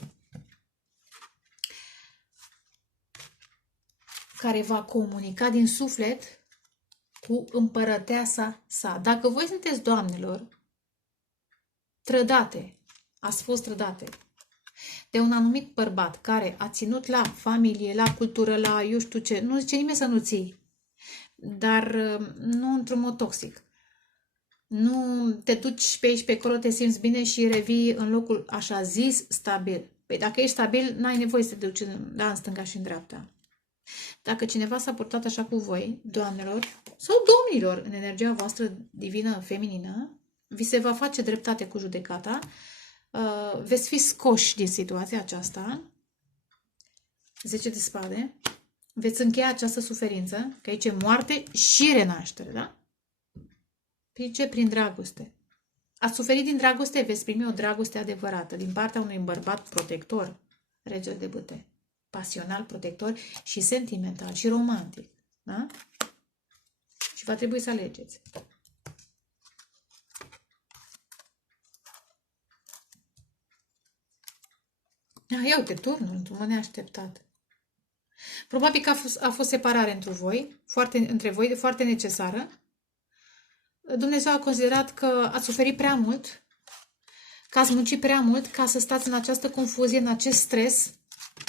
care va comunica din suflet cu împărăteasa sa. Dacă voi sunteți, doamnelor, trădate, ați fost trădate de un anumit bărbat care a ținut la familie, la cultură, la eu știu ce, nu zice nimeni să nu ții, dar nu într-un mod toxic. Nu te duci pe aici, pe acolo, te simți bine și revii în locul așa zis stabil. Păi dacă ești stabil, n-ai nevoie să te duci în stânga și în dreapta. Dacă cineva s-a purtat așa cu voi, doamnelor sau domnilor, în energia voastră divină, feminină, vi se va face dreptate cu judecata, veți fi scoși din situația aceasta, 10 de spade, veți încheia această suferință, că aici e moarte și renaștere, da? Prin ce? Prin dragoste. Ați suferit din dragoste, veți primi o dragoste adevărată din partea unui bărbat protector, regele de bâte, pasional, protector și sentimental și romantic, da? Și va trebui să alegeți. Ia uite, turnul într-un mod neașteptat. Probabil că a fost separare între voi, foarte necesară. Dumnezeu a considerat că ați suferit prea mult, că ați muncit prea mult ca să stați în această confuzie, în acest stres,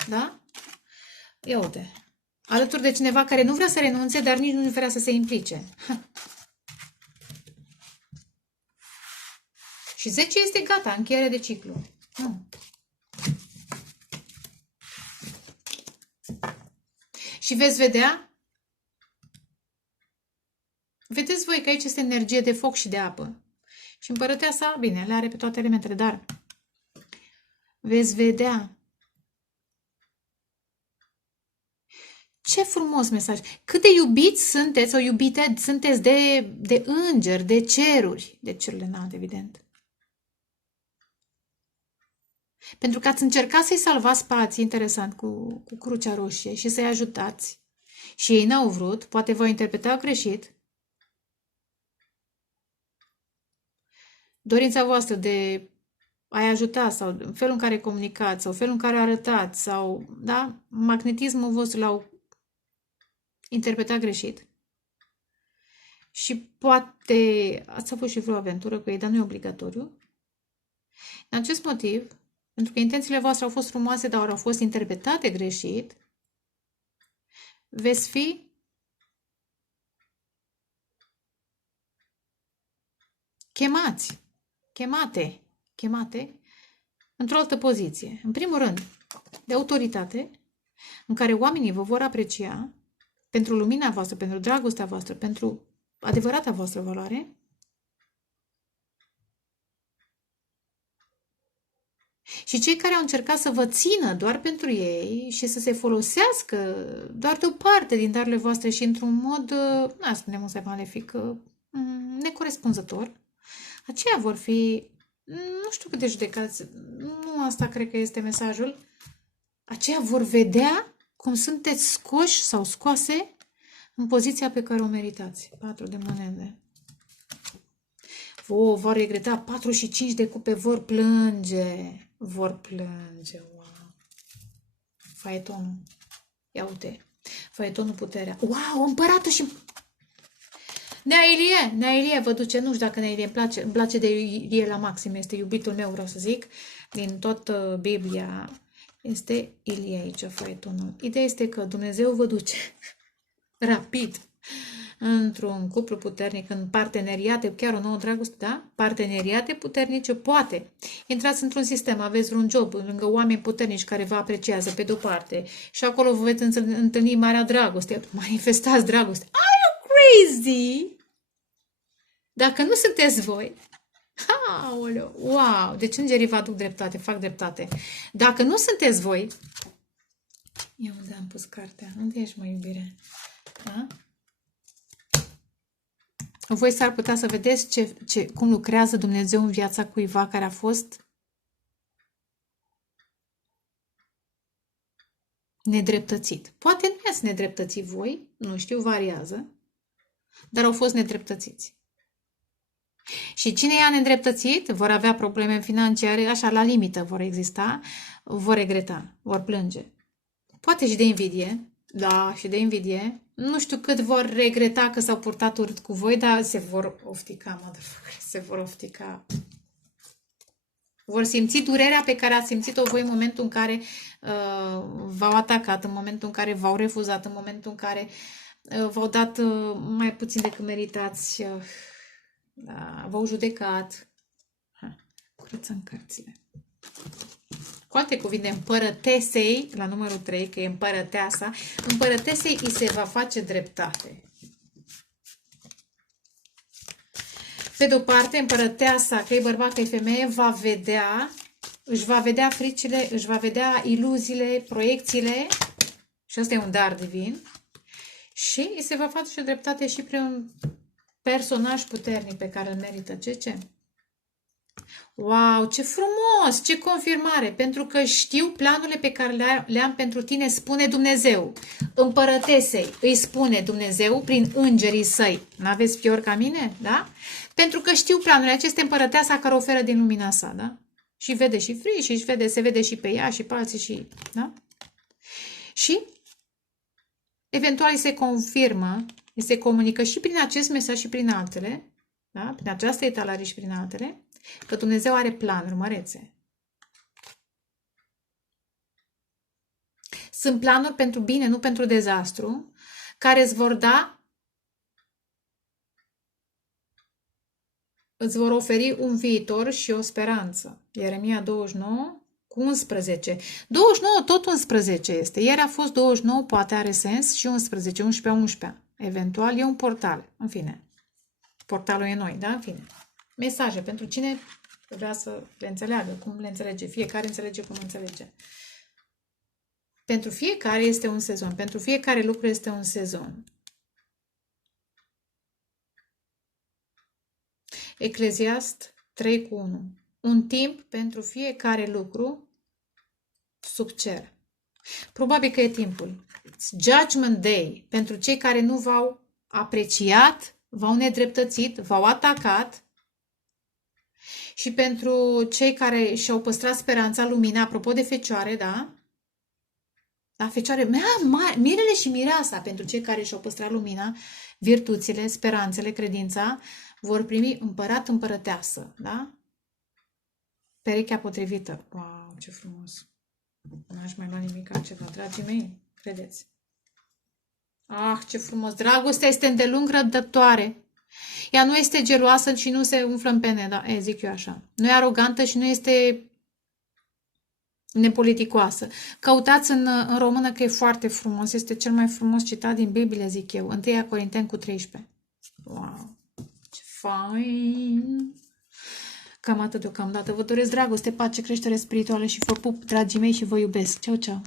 da? Ia uite, alături de cineva care nu vrea să renunțe, dar nici nu vrea să se implice. Și 10 este gata, încheiere de ciclu. Și veți vedea, vedeți voi că aici este energie de foc și de apă. Și împărăteasa, bine, le are pe toate elementele, dar veți vedea. Ce frumos mesaj! Cât de iubiți sunteți, sau iubite sunteți de îngeri, de ceruri, de cerurile înalte, evident. Pentru că ați încercat să-i salvați pe alții, interesant, cu crucea roșie și să-i ajutați. Și ei n-au vrut, poate v-au interpretat greșit. Dorința voastră de a-i ajuta sau felul în care comunicați sau felul în care arătați sau, da, magnetismul vostru l-au interpretat greșit. Și poate ați avut și vreo aventură cu ei, dar nu e obligatoriu. În acest motiv, pentru că intențiile voastre au fost frumoase, dar au fost interpretate greșit, veți fi chemate într-o altă poziție. În primul rând, de autoritate, în care oamenii vă vor aprecia pentru lumina voastră, pentru dragostea voastră, pentru adevărata voastră valoare. Și cei care au încercat să vă țină doar pentru ei și să se folosească doar de o parte din darurile voastre și într-un mod, nu spunem un malefic, necorespunzător, aceia vor fi, nu știu cât de judecați, nu asta cred că este mesajul, aceia vor vedea cum sunteți scoși sau scoase în poziția pe care o meritați. 4 de monede. Vor regreta 4 și 5 de cupe, vor plânge. Wow. Faetonul. Ia uite. Faetonul puterea. Wow, împăratul și... Nea Ilie vă duce, nu știu dacă Nea Ilie îmi place de Ilie la maxim, este iubitul meu, vreau să zic, din tot Biblia, este Ilie aici, faetonul. Ideea este că Dumnezeu vă duce rapid într-un cuplu puternic, în parteneriate, chiar o nouă dragoste, da? Parteneriate puternice, poate. Intrați într-un sistem, aveți vreun job lângă oameni puternici care vă apreciază pe de-o parte și acolo vă veți întâlni marea dragoste, manifestați dragoste. Are you crazy? Dacă nu sunteți voi, aoleu, wow, deci îngerii vă aduc dreptate, fac dreptate. Dacă nu sunteți voi, eu unde am pus cartea? Unde ești, mă, iubire? Da? Voi s-ar putea să vedeți cum lucrează Dumnezeu în viața cuiva care a fost nedreptățit. Poate nu i-ați nedreptățit voi, nu știu, variază, dar au fost nedreptățiți. Și cine i-a nedreptățit vor avea probleme financiare, așa, la limită vor exista, vor regreta, vor plânge. Poate și de invidie, da, și de invidie. Nu știu cât vor regreta că s-au purtat urât cu voi, dar se vor oftica, motherfucker, se vor oftica. Vor simți durerea pe care ați simțit-o voi în momentul în care v-au atacat, în momentul în care v-au refuzat, în momentul în care v-au dat mai puțin decât meritați, da, v-au judecat. Curățăm cărțile. Cu alte cuvinte, împărătesei, la numărul 3, că e împărăteasa, împărătesei îi se va face dreptate. Pe de-o parte, împărăteasa, că e bărbat, că e femeie, își va vedea fricile, își va vedea iluziile, proiecțiile, și asta e un dar divin, și îi se va face dreptate și prin un personaj puternic pe care îl merită. Ce? Wow, ce frumos, ce confirmare, pentru că știu planurile pe care le am pentru tine, spune Dumnezeu. Împărătesei, îi spune Dumnezeu prin îngerii săi. N-aveți fior ca mine, da? Pentru că știu planurile acestea, împărăteasa care oferă din lumina sa, da? Și vede și frici, și se vede și pe ea, și pe alții, și, da? Și eventual se confirmă, se comunică și prin acest mesaj și prin altele, da? Prin această etalare și prin altele, că Dumnezeu are planuri mărețe. Sunt planuri pentru bine, nu pentru dezastru, care îți vor oferi un viitor și o speranță. Ieremia 29 cu 11. 29 tot 11 este. Ieri a fost 29, poate are sens, și 11, 11. Eventual e un portal. În fine. Portalul e noi, da? În fine. Mesaje pentru cine vrea să le înțeleagă, cum le înțelege. Fiecare înțelege cum înțelege. Pentru fiecare este un sezon. Pentru fiecare lucru este un sezon. Ecleziast 3 cu 1. Un timp pentru fiecare lucru sub cer. Probabil că e timpul. It's Judgment Day. Pentru cei care nu v-au apreciat, v-au nedreptățit, v-au atacat, și pentru cei care și-au păstrat speranța, lumina, apropo de fecioare, da? Da, fecioare, mirele și mireasa, pentru cei care și-au păstrat lumina, virtuțile, speranțele, credința, vor primi împărat, împărăteasă, da? Perechea potrivită. Wow, ce frumos! N-aș mai lua nimic altceva, dragii mei, credeți. Ah, ce frumos! Dragostea este îndelung răbdătoare. Ea nu este geloasă și nu se umflă în pene, da? Zic eu așa. Nu e arogantă și nu este nepoliticoasă. Căutați în română că e foarte frumos. Este cel mai frumos citat din Biblie, zic eu. 1 Corinteni 13. Wow! Ce fain! Cam atât deocamdată. Vă doresc dragoste, pace, creștere spirituală și vă pup, dragii mei, și vă iubesc. Ceau, ceau!